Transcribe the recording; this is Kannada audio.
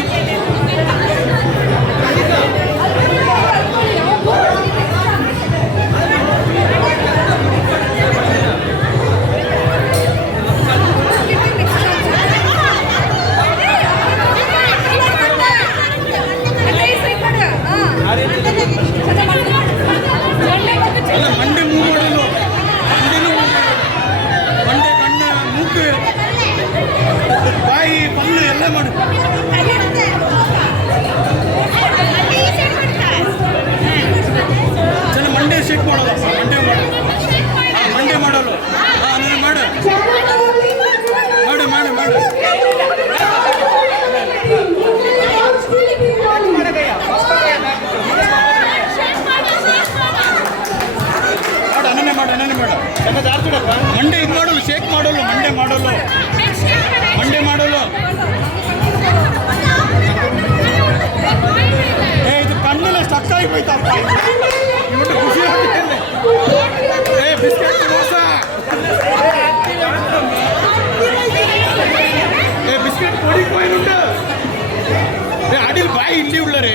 Gracias. ಮಂಡೆ ಇದು ಮಾಡಲು ಶೇಕ್ ಮಾಡಲು ಮಂಡೆ ಮಾಡಲು ಮಂಡೆ ಇದು ಕಣ್ಣಲ್ಲ ಖುಷಿ ಆಗಿ ಅಡಿಲು ಬಾಯಿ ಇಲ್ಲಿ ಉಳ್ಳರೇ